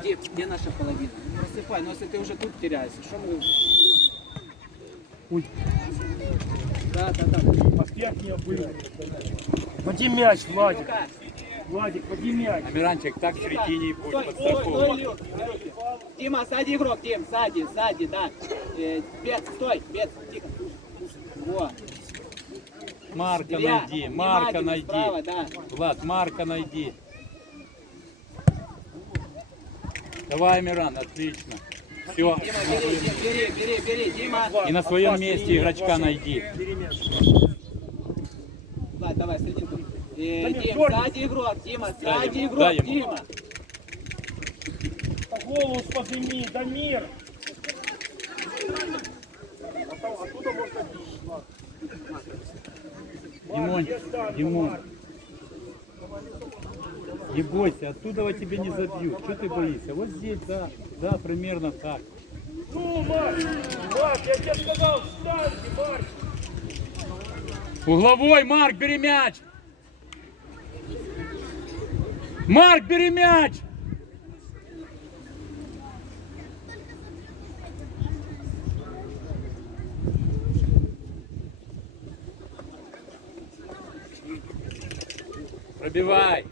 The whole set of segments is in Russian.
Где, где наша половина? Просыпай, но если ты уже тут теряешься, что мы... Ой. Да, да, да. Поспех не был. Води мяч, Владик. Владик, води мяч. Амиранчик, так в середине будь Стой, под стой, стой. Дима, сзади игрок, Дим, сзади, сзади, да. Э, Бец, стой, Бец, тихо. Вот. Марка Илья, найди, Марка найди. справа, да. Влад, Марка найди. Давай, Амиран, отлично. Все. Дима, бери, бери, бери, бери, Дима. И на своем месте игрочка найди. Влад, давай, серединку. Э, Дим, сзади игрок, Дима, Дай сзади игрок, дай ему. Дима. Голову подними, Дамир. Оттуда можно. Димон, Димон. Не бойся, оттуда тебя не забьют. Что ты боишься? Вот здесь, да, да, примерно так. Ну, Марк, Марк, я тебе сказал, встаньте, Марк. Угловой, Марк, бери мяч! Марк, бери мяч! Пробивай!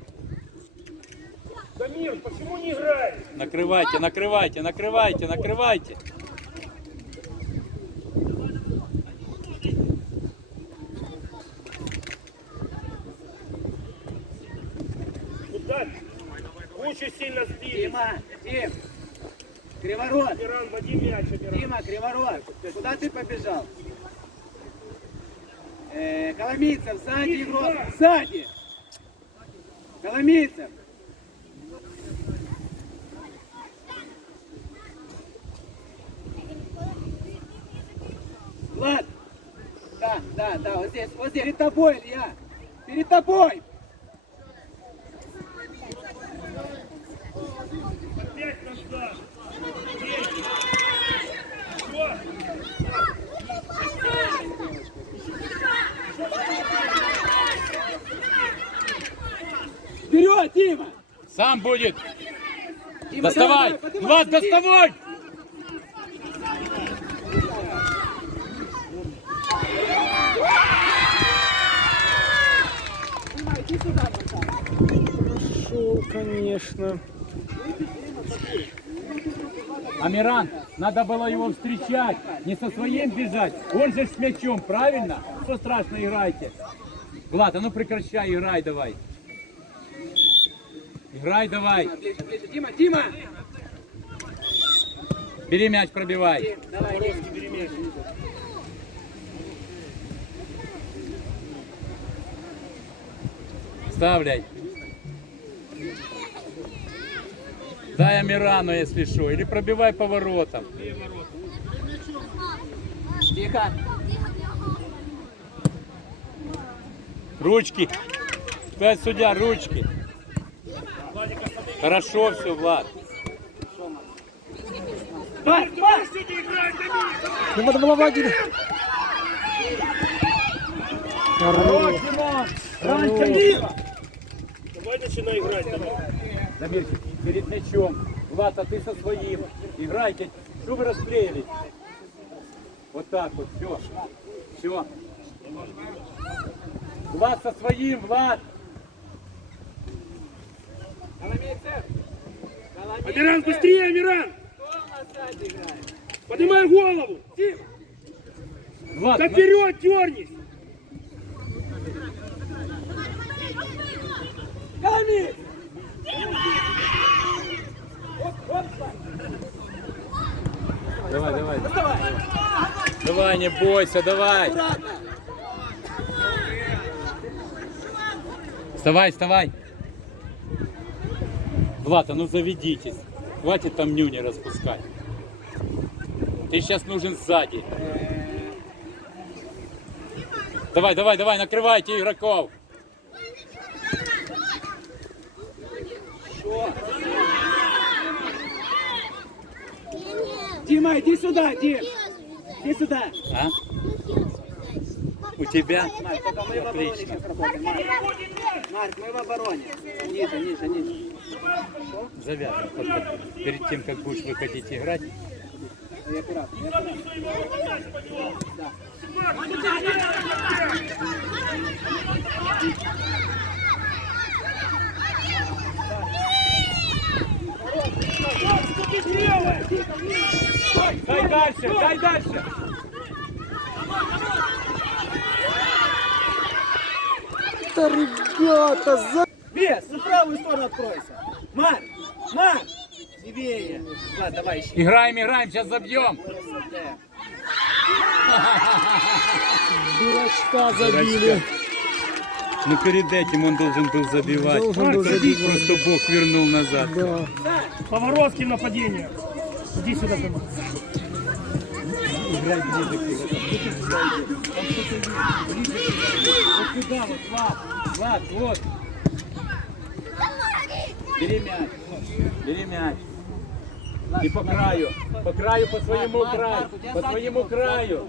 Накрывайте, накрывайте, накрывайте, накрывайте! Куда? Очень сильно сбили. Дима, Дим. Криворот. Амиран, води мяч, Амиран. Дима, Криворот. Куда ты побежал? Э, Коломийцев, сзади игрок. Сзади. Коломийцев. Влад. Да, да, да, вот здесь, вот здесь. Перед тобой, Илья. Перед тобой. Опять. Вперед, Дима. Сам будет! Дима, Доставай! давай, поднимайся, Влад, доставай! Дима, иди сюда, пожалуйста. Шел, конечно. Амиран, надо было его встречать, не со своим бежать. Он же с мячом, правильно? Что страшно, играйте. Влад, а ну прекращай, играй давай. Играй давай. Дима, Дима. Бери мяч, пробивай. Давай. Ставляй. Дай Амирану, если что. Или пробивай поворотом. Тихо. Ручки. Пять судья, ручки. Хорошо все, Влад. Ну, надо было Владимир. Хорош, Димон. Раньше Дамир. Давай начинай играть, Дамир. Замирчик, перед мячом. Влад, а ты со своим. Играйте. Что вы расклеились? Вот так вот, все. Все. Влад со своим, Влад. Амиран, быстрее, Амиран. Поднимай голову. Дима. Влад, Да вперед, дернись. Коломейцев. Давай, давай. Давай. Не бойся, давай. Вставай, вставай. Влад, а ну заведитесь. Хватит там нюни распускать. Ты сейчас нужен сзади. Давай, давай, давай, накрывайте игроков. Дима, иди сюда, Дим. Иди сюда. А? У тебя? Марк, мы в обороне сейчас работаем. Марк. Марк, мы в обороне. Ниже, ниже, ниже. Потом. Перед тем, как будешь выходить играть. И аккуратно, и аккуратно. Дай дальше, дай дальше. Та ребята, за... Бес, на правую сторону откройся. Марк, Марк. Левее. Ладно, давай еще. Играем, играем, сейчас забьем. дурачка забили. Ну перед этим он должен был забивать. Должен был забивать. Просто Бог вернул назад. Да. Поворотки нападение. Иди сюда ко мне. Играть ближе к Вот сюда, вот, Влад, Влад, вот. Бери мяч, бери мяч. И по краю, по краю, по своему краю, по своему краю.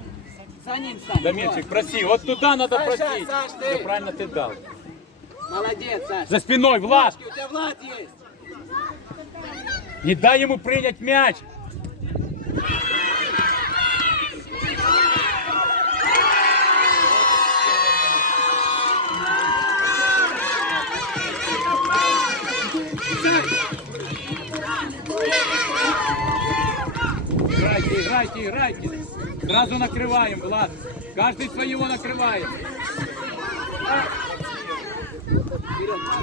За ним стань. Дамирчик, проси, вот туда надо просить. Все правильно ты дал. Молодец, Саш. За спиной, Влад, У тебя Влад есть. не дай ему принять мяч. Играйте, играйте. Сразу накрываем, Влад. Каждый своего накрываем.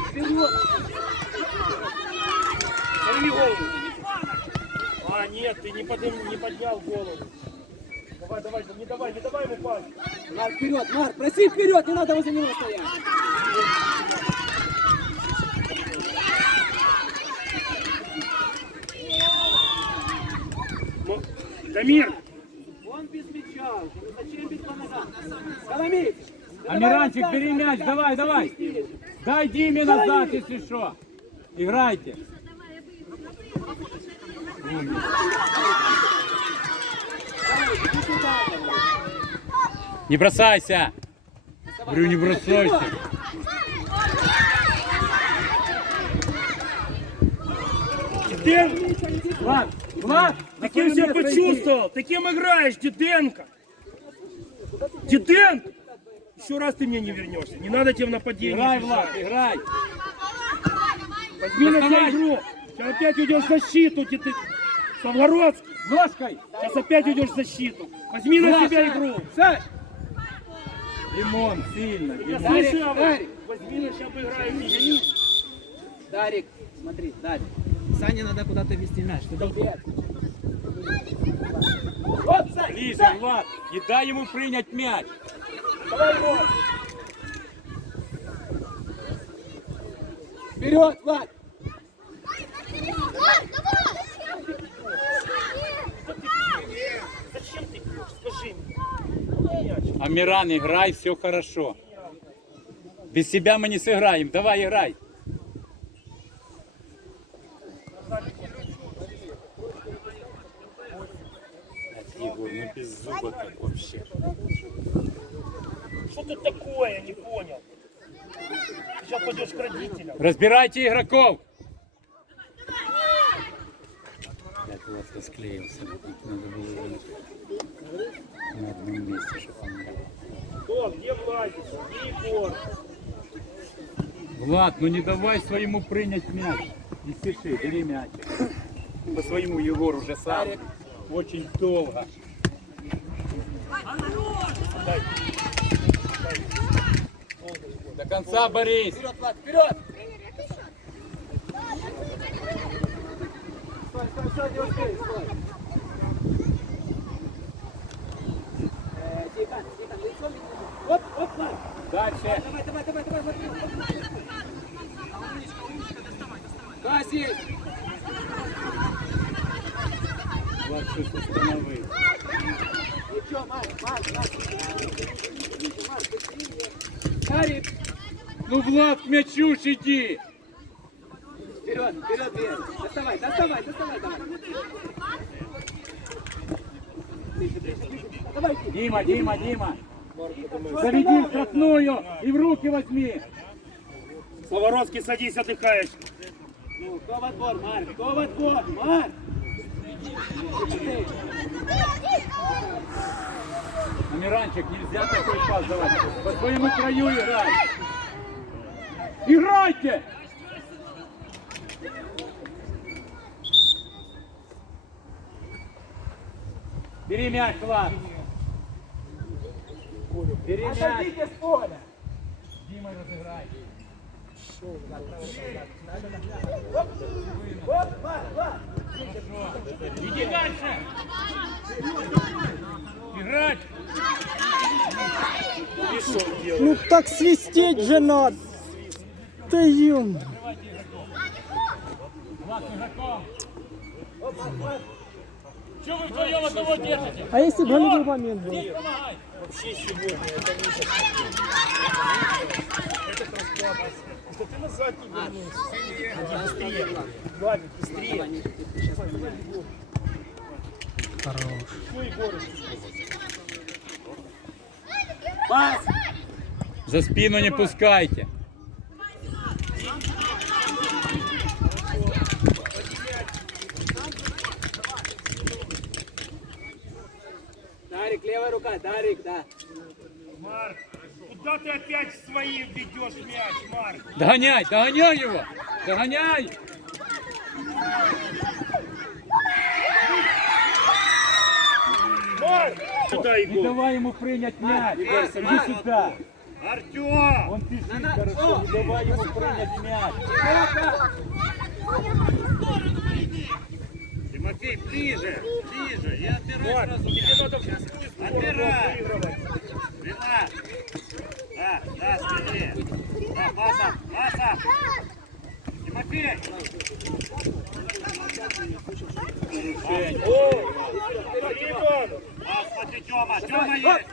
Вперед, голову. А, нет, ты не, подым, не поднял голову. Давай, давай, не давай, не давай ему пас. Марк, вперед, Марк, проси вперед, не надо возле него стоять. Дамир, Он без мяча уже, зачем бить по ногам? Коломей! Амиранчик, бери мяч, давай, давай. Дай Диме назад, если что. Играйте. Не бросайся. Говорю, не бросайся. Диденко, Влад, Влад, кем себя почувствовал? Ты кем играешь, Диденко? Диденко! Еще раз ты мне не вернешься. Не надо тебе в нападение. играй. Влад, играй. Возьми на себя игру. Сейчас опять уйдешь в защиту. Ты, ты... Ножкой. Сейчас опять уйдешь в защиту. Возьми на Влад, себя игру. Саш! Димон, сильно. Я Димон. слышал. Дарик. Возьми на себя поиграй. Дарик, смотри, Дарик. Сане надо куда-то вести мяч. Ты Сань! Влад. Не дай ему принять мяч. Давай его. Вперед, Влад! Зачем ты бьешь? Скажи мне. Амиран, играй, все хорошо. Без себя мы не сыграем. Давай, играй. Егор, ну без зуба так вообще. Что тут такое? Я не понял. Ты сейчас пойдешь к родителям. Разбирайте игроков. Опять Влад расклеился. Надо было на одном месте, чтобы он играл. Кто? Где Владик? Где Егор? Влад, ну не давай своему принять мяч. Не спеши, бери мяч. По своему Егор уже сам. Очень долго. До конца, Борис. Вперед, Влад, вперед! Стой, стой, стой, не успей, стой. Э. Оп, оп, Влад. Дальше. Давай, давай, давай, давай, Влад. Газ есть. Влад, что установил. Ничего, Марк, Марк, Марк. Марк, быстрее. Дарик, Ну, Влад, к мячу ж иди. вперед, вперед, вверх. Доставай, доставай, доставай, давай. Дима, Дима, Дима. Заведи штрафную и в руки возьми. Словородский, садись, отдыхаешь. Ну, кто в отбор, Марк? Кто в отбор, Марк? Амиранчик, нельзя такой пас давать. По своему краю играй. Играйте! Бери мяч, Влад. Бери мяч. Отойдите с поля. Дима, разыграй. Иди дальше. Играть. Ну так свистеть же надо. Да ем. Что вы вдвоем одного держите? А если бы голевой момент был? Вообще сегодня это не сейчас. Это расклад. Да ты назад не вернулся. Быстрее. Хорош. Пас. За спину не пускайте. Левая рука, Дарик, да. Марк, куда ты опять своим ведешь мяч, Марк? Догоняй, догоняй его. Догоняй. Марк! Сюда, Не Егор. давай ему принять мяч. Марк, Иди Марк. сюда. Артем! Он бежит На, на. хорошо. Не давай ему принять мяч. Тимофей, ближе, ближе. Я отбираю Марк, сразу тебе надо в пустую Отбирай. Ренат. Да, да, смотри. Да, паса, паса. Тимофей. А, смотри, Тёма, Тёма есть.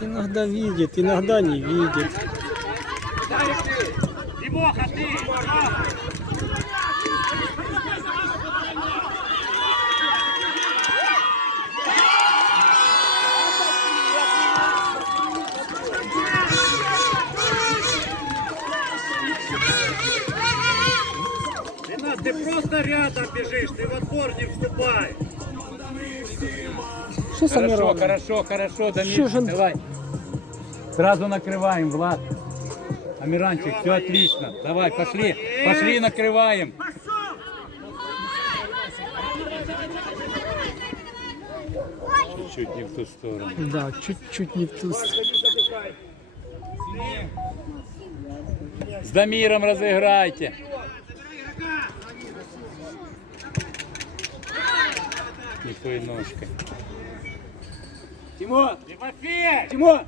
Иногда видит, иногда не видит. Дарик, ты. Тимоха, ты. Тёма. Ренат, ты просто рядом бежишь, ты в отбор не вступай. Что Хорошо, хорошо, хорошо, Дамир, же он- давай. Сразу накрываем, Влад. Амиранчик, все отлично. Давай, пошли, пошли, накрываем. Чуть не в ту сторону. Да, чуть-чуть не в ту сторону. С Дамиром разыграйте. Той ножкой. Тимо, Тимофей! Тимо.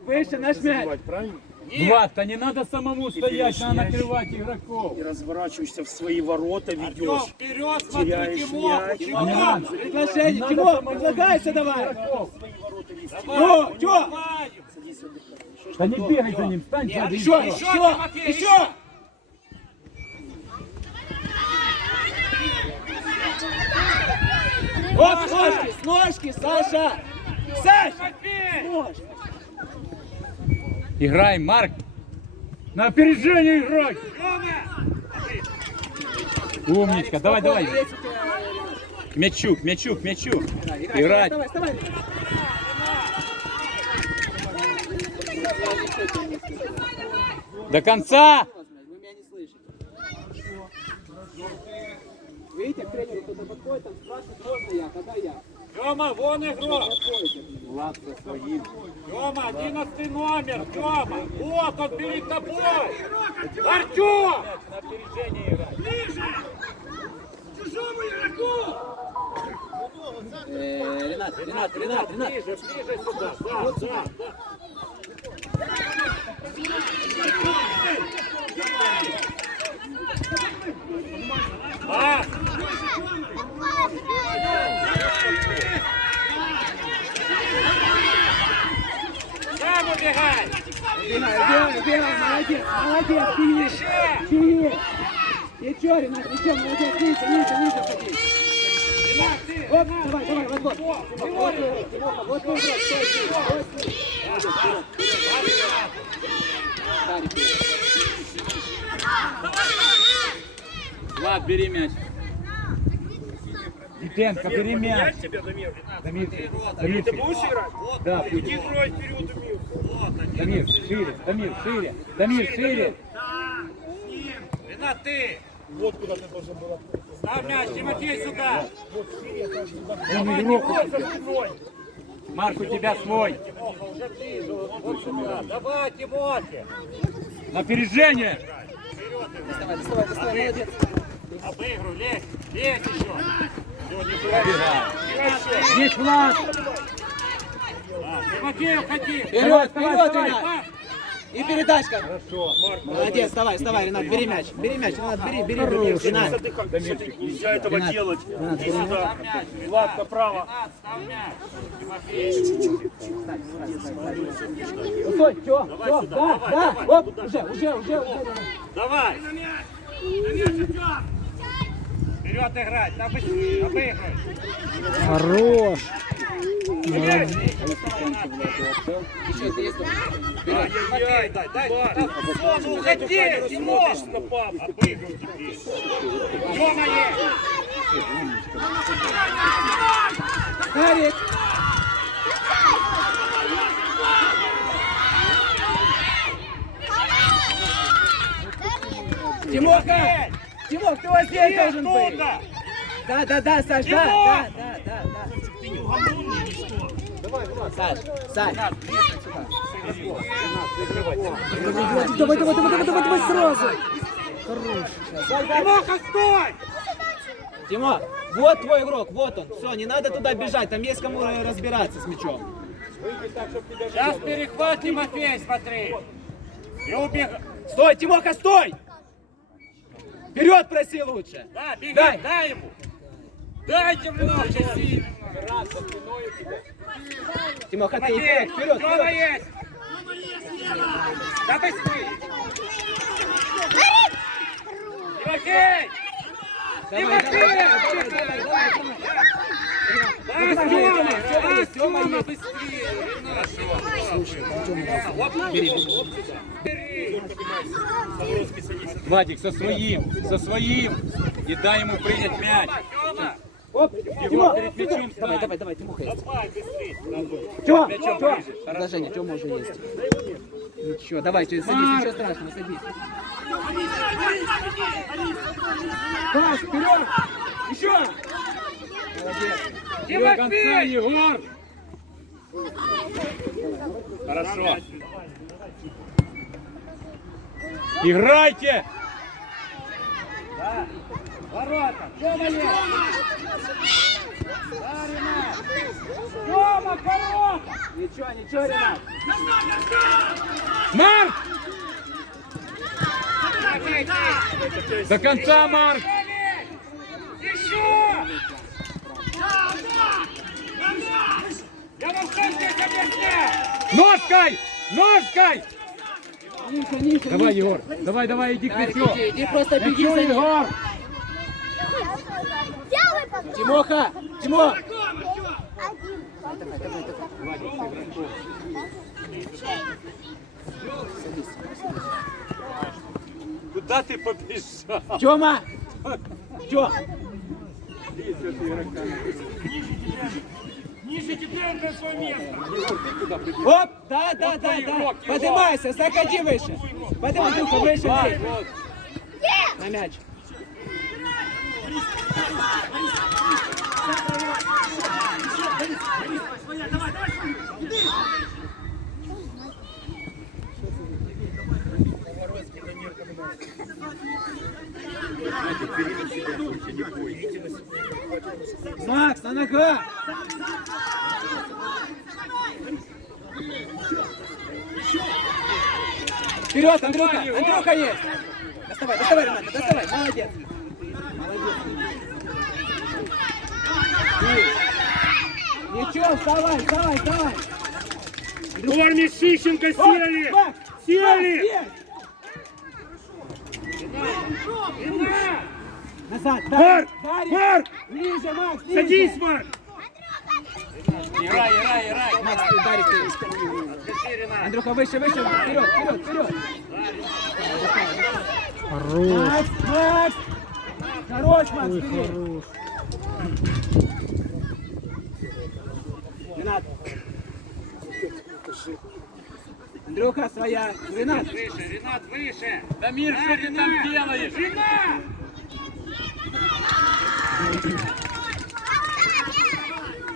Выше наш мяч. Правильно? Влад-то не надо самому стоять, надо мяч. накрывать игроков. И разворачиваешься в свои ворота, Артем, ведешь. вперед, смотри, Теряешь Тимоху, мяч. Тимоху! Амиран, Приглашение, Надо Тимо, предлагайся давай. Ну, чё? Да не бегай за ним, стань сзади. и Еще, всё. еще, Тимофей, еще. Вот с ножки, с ножки, Саша. Саш, с ножки. Играем, Марк. На опережение играй. Умничка, давай, давай. К мячу, к мячу, к мячу. Играть. Давай, давай. До конца. Вы меня не слышите. Видите, к тренеру кто-то подходит, там спрашивает, можно я, когда я. Тёма, вон игрок! Влад со своим. Тёма, 11 номер, Тёма! Вот он перед тобой! Артём! На опережение играть. Э, Ренат, Ренат, Ренат, Ренат. Ближе, ближе сюда, да, да, да. Пас! Сам убегай! Бегай, бегай, бегай, молодец, молодец, беги, беги. Ничего, Ренат, ничего, молодец, ниже, ниже, ниже садись. Ренат, ты! Вот, давай, давай, вот, вот. Вот, вот, Тимоха, вот, вот, стой, стой, вот, стой. Молодец, вперед. Дарик, вперед. Влад, бери мяч. Дитенко, бери мяч. тебе, Дамир. Дамир, Дамир, ты Дамир, будешь играть? да, Иди играй вперед, Дамир. Дамир, шире, Дамир, шире, Дамир, шире. Ренат, ты! Вот куда ты должен был открыть. Ставь мяч, Тимофей, сюда! Давай, Вот за спиной. Марк, у тебя свой. Тимоха, уже ближе, вот сюда. Давай, Тимофей! На опережение. Обыгрывай, лезь, лезь еще! Здесь Влад. Тимофей, уходи! Вперед, вперед. Ренат! И передачка. Молодец, вставай, вставай, Ренат, бери мяч. Бери мяч, Ренат, бери, бери, бери. Ренат. Нельзя этого делать. Иди сюда. Мяч, Влад, направо. Ренат, мяч! Тимофей! Стой, Тём, Тём, да, да. Оп, уже, уже, уже, уже. Давай! Вперед играть, да быстрее, обыгрывай! Хорош. Ай-яй-яй, Дай, дай, ну уходи, папу. Обыгрывай теперь! Есть! Гарик. Тимоха! Тимок, ты вот здесь должен быть. Да, да, да, Саш, да, да, да, да, да. Саш, Саш. Давай, давай, давай, давай, давай, давай сразу. Тимоха, стой! Тимок, вот твой игрок, вот он. Все, не надо туда бежать, там есть кому разбираться с мячом. Сейчас перехват, Тимофей, смотри! И убегай! Стой, Тимоха, стой! Вперед проси лучше. Да, бегай, Дай. дай, ему! Дайте много сильно! Тимоха, ты вперед, вперед, вперед. есть! Да быстрее! Тимофей! Есть. быстрее! Владик, со своим, со своим. И дай ему принять мяч. Оп, Тимок, перед мячом давай, давай, давай, Тимоха есть. Давай, быстрее! Ближе. Предложение, Тёма уже есть. Ничего, давай, садись, ничего страшного, садись. Пас, вперед! Еще! Молодец. До конца, Егор. Хорошо. Играйте! Ворота! Тёма есть! Да, Ренат! Тёма, ворота! Ничего, ничего, Ренат. Марк! До конца, Марк! Еще! Я вам что здесь объясняю? Ножкой! Ножкой! Давай. Егор, давай, давай, иди к иди, иди, просто беги за ним. Егор! Тимоха, Тимох! Куда ты побежал? Тёма! Тём! Ниже теперь на свое место. Оп! Да, да, да, да! Поднимайся, заходи выше! Поднимай, Андрюха, выше! На мяч! Макс, на ногах! Вперед, Андрюха! Андрюха есть! Доставай, доставай, Рената, доставай! Молодец! Ничего, вставай, вставай, вставай! Корни Сищенко Оп, сели. Сели. Назад, да! Марк! Марк! Ниже, Макс, ниже! Садись, Марк. Играй, играй, играй. Макс, ты, Дарик, ты. Андрюха, выше, выше, вперед, вперед, вперед! Хорош. Макс, Макс! Хорош, Макс, бери! хорош. Ренат! Андрюха, своя! Ренат! Выше, Ренат, выше! Дамир, что ты там делаешь? Ренат!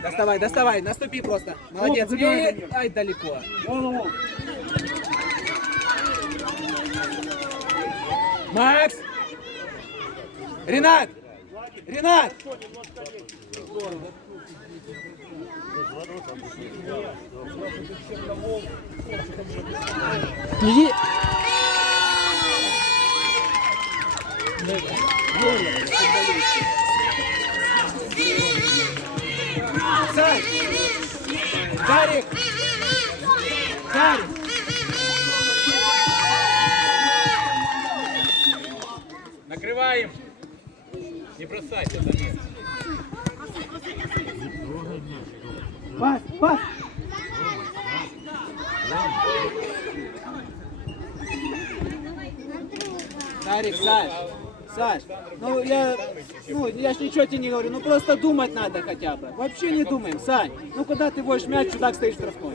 Доставай, доставай, наступи просто. Молодец, забирай, бей. Ай, далеко. Голову. Макс! Ренат! Ренат! Сань! Дарик! Дарик! Накрываем. Не бросайся, Дамир. Пас, пас! Дарик, Саш, Саш, ну я, ну я ж ничего тебе не говорю, ну просто думать надо хотя бы. Вообще не думаем, Сань. Ну куда ты будешь мяч, чудак стоишь в штрафной.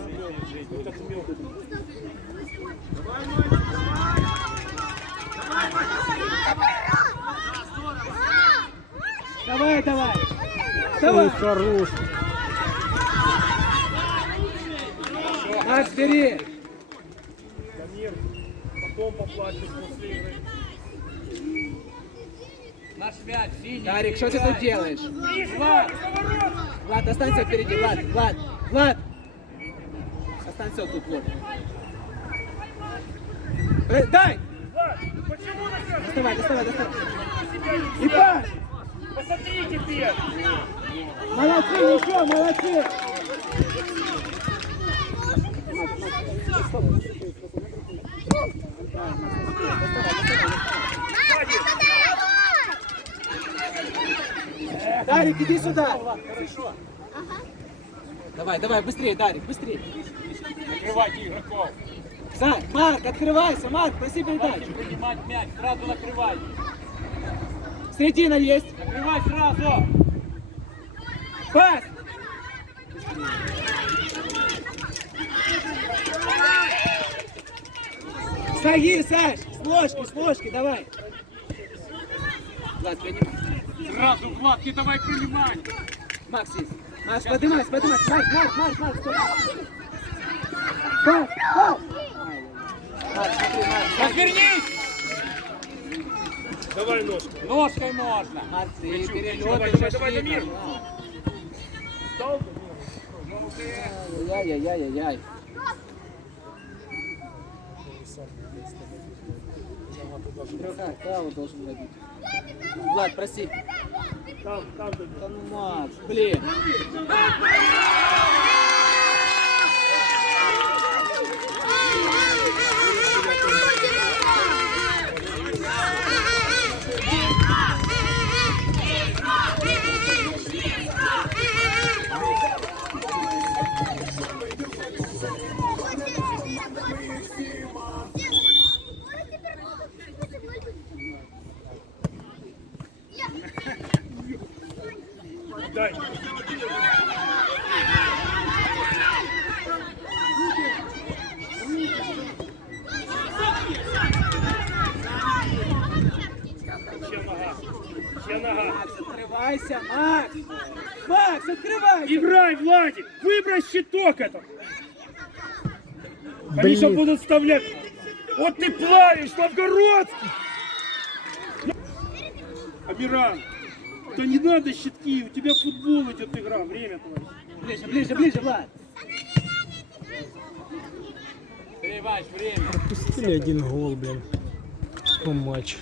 Давай, давай. Ой, Давай. хорош. Макс, бери. Дамир, потом поплачешь после игры. Наш мяч, синий. Дарик, что ты тут делаешь? Влад! Влад, останься впереди, Влад, Влад, Влад. Останься тут, Влад. Э, дай! Влад, почему на? Доставай, доставай, доставай. И пас! Посмотри теперь! Молодцы, ничего, молодцы! Дарик, иди сюда! Хорошо. Давай, давай, быстрее, Дарик, быстрее. Накрывайте игроков. Сань, Марк, открывайся, Марк, проси передачу. Принимать мяч, сразу накрывай. Середина есть. Накрывай сразу. Пас! Саги, Саш! С ложки, с ложки, давай! Влад, принимай. Сразу, Влад, не давай принимать. Макс есть. Макс, поднимайся, поднимайся. Макс, Макс, Макс, Макс, стой. Пас, пас! Макс, смотри, Макс, Развернись. Давай ножку. Ножкой можно. Макс, ты перелеты Давай, уже давай, давай, шли, Дамир. нормально. Стал? Ай-яй-яй-яй-яй. Андрюха, кого должен водить? Влад, проси. Там, там, Дамир. Да ну, Макс, блин. Играй, Владик! Выбрось щиток это! Они сейчас Блин. будут вставлять. Вот ты плавишь, Новгородский! Амиран, да не надо щитки, у тебя футбол идет игра, время твое. Ближе, ближе, ближе, Влад! Пропустили один гол, блин. По матчу.